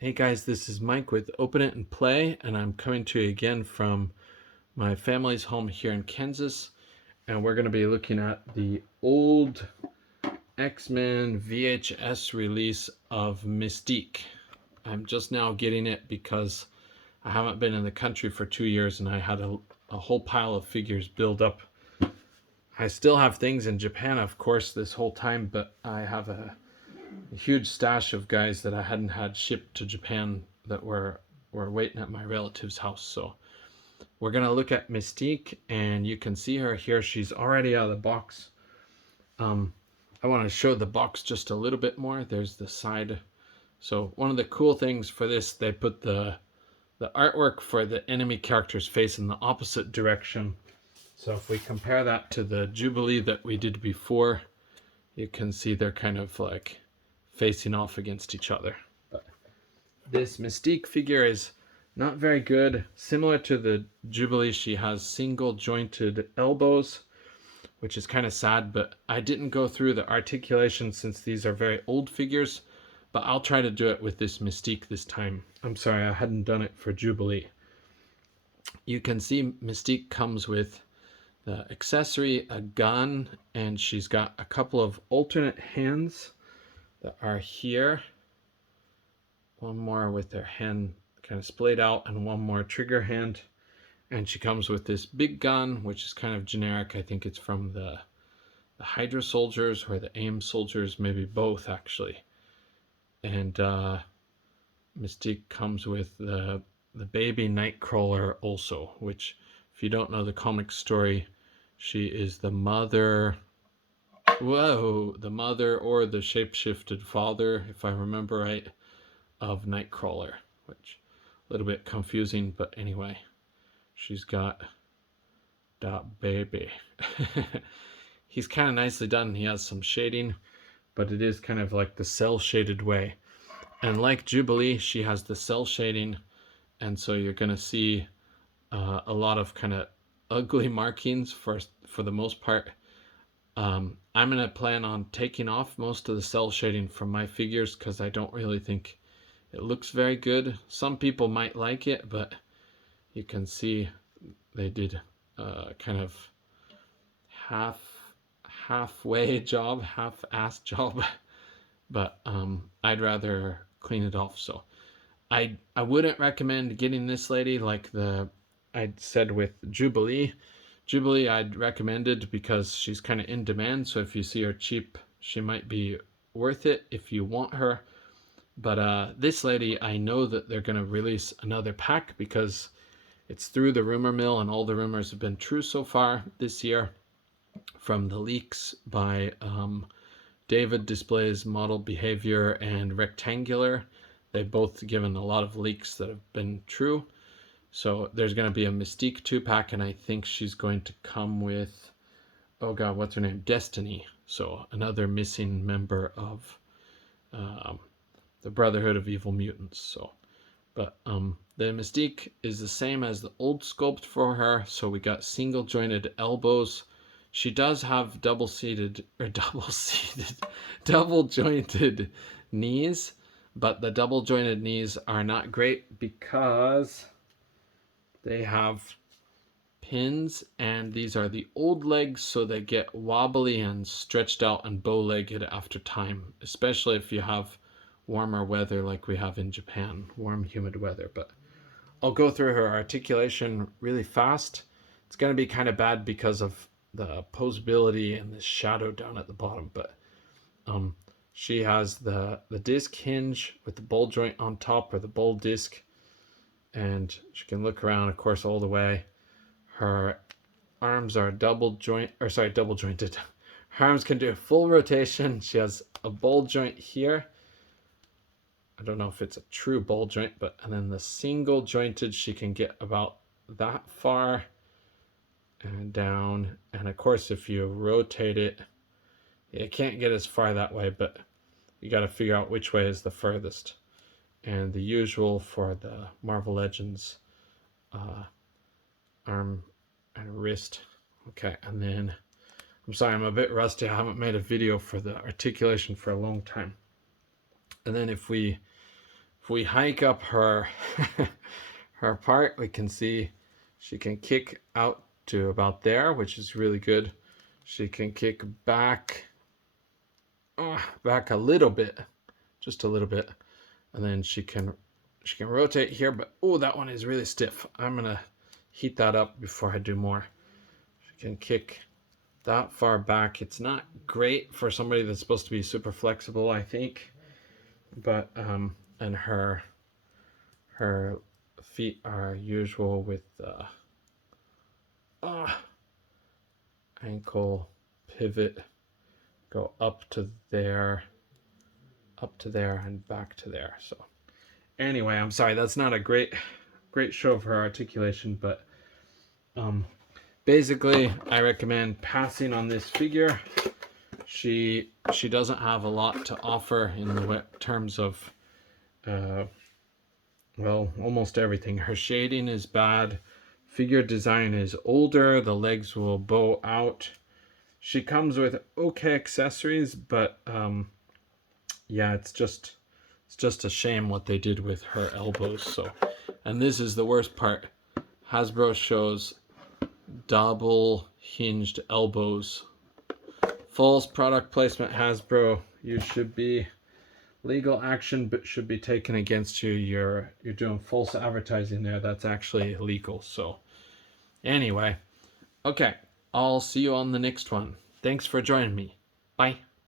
Hey guys, this is Mike with Open It and Play, and I'm coming to you again from my family's home here in Kansas, and we're going to be looking at the old X-Men VHS release of Mystique. I'm just now getting it because I haven't been in the country for 2 years and I had a whole pile of figures build up. I still have things in Japan, of course, this whole time, but I have a huge stash of guys that I hadn't had shipped to Japan that were waiting at my relative's house. So we're gonna look at Mystique, and you can see her here. She's already out of the box. I want to show the box just a little bit more. There's the side. So one of the cool things for this, they put the artwork for the enemy characters face in the opposite direction. So if we compare that to the Jubilee that we did before, you can see they're kind of like facing off against each other. But this Mystique figure is not very good. Similar to the Jubilee, she has single jointed elbows, which is kind of sad, but I didn't go through the articulation since these are very old figures, but I'll try to do it with this Mystique this time. I'm sorry, I hadn't done it for Jubilee. You can see Mystique comes with the accessory, a gun, and she's got a couple of alternate hands that are here. One more with their hand kind of splayed out and one more trigger hand. And she comes with this big gun, which is kind of generic. I think it's from the Hydra soldiers or the AIM soldiers, maybe both actually. And Mystique comes with the baby Nightcrawler also, which if you don't know the comic story, she is the mother, the mother or the shapeshifted father, if I remember right, of Nightcrawler, which a little bit confusing, but anyway, she's got that baby. He's kind of nicely done. He has some shading, but it is kind of like the cell shaded way. And like Jubilee, she has the cell shading, and so you're going to see a lot of kind of ugly markings for the most part. I'm going to plan on taking off most of the cell shading from my figures because I don't really think it looks very good. Some people might like it, but you can see they did kind of halfway job, half-assed job. But I'd rather clean it off. So I wouldn't recommend getting this lady like I said with Jubilee. Jubilee I'd recommended because she's kind of in demand. So if you see her cheap, she might be worth it if you want her. But this lady, I know that they're going to release another pack because it's through the rumor mill and all the rumors have been true so far this year from the leaks by David Displays Model Behavior and Rectangular. They've both given a lot of leaks that have been true. So there's going to be a Mystique 2-pack, and I think she's going to come with, oh god, what's her name? Destiny. So another missing member of the Brotherhood of Evil Mutants. So, but the Mystique is the same as the old sculpt for her. So we got single jointed elbows. She does have double jointed knees, but the double jointed knees are not great because they have pins, and these are the old legs, so they get wobbly and stretched out and bow-legged after time, especially if you have warmer weather like we have in Japan, warm, humid weather. But I'll go through her articulation really fast. It's going to be kind of bad because of the posability and the shadow down at the bottom, but she has the disc hinge with the ball joint on top, or the ball disc, and she can look around, of course, all the way. Her arms are double jointed. Her arms can do a full rotation. She has a ball joint here. I don't know if it's a true ball joint, but and then the single jointed, she can get about that far and down. And of course, if you rotate it, it can't get as far that way, but you got to figure out which way is the furthest. And the usual for the Marvel Legends arm and wrist. Okay, and then I'm sorry, I'm a bit rusty. I haven't made a video for the articulation for a long time. And then if we if we hike up her her part, we can see she can kick out to about there, which is really good. She can kick back back a little bit, just a little bit, and then she can rotate here. But oh, that one is really stiff. I'm gonna heat that up before I do more. She can kick that far back. It's not great for somebody that's supposed to be super flexible, I think, but and her feet are usual with ankle pivot, go up to there, and back to there. So anyway, I'm sorry, that's not a great show of her articulation, but basically I recommend passing on this figure. She doesn't have a lot to offer in the terms of well, almost everything. Her shading is bad. Figure design is older. The legs will bow out. She comes with okay accessories, but yeah, it's just a shame what they did with her elbows. So, and this is the worst part. Hasbro shows double hinged elbows. False product placement, Hasbro. You should be legal action, but should be taken against you. You're doing false advertising there. That's actually illegal. So anyway, okay, I'll see you on the next one. Thanks for joining me. Bye.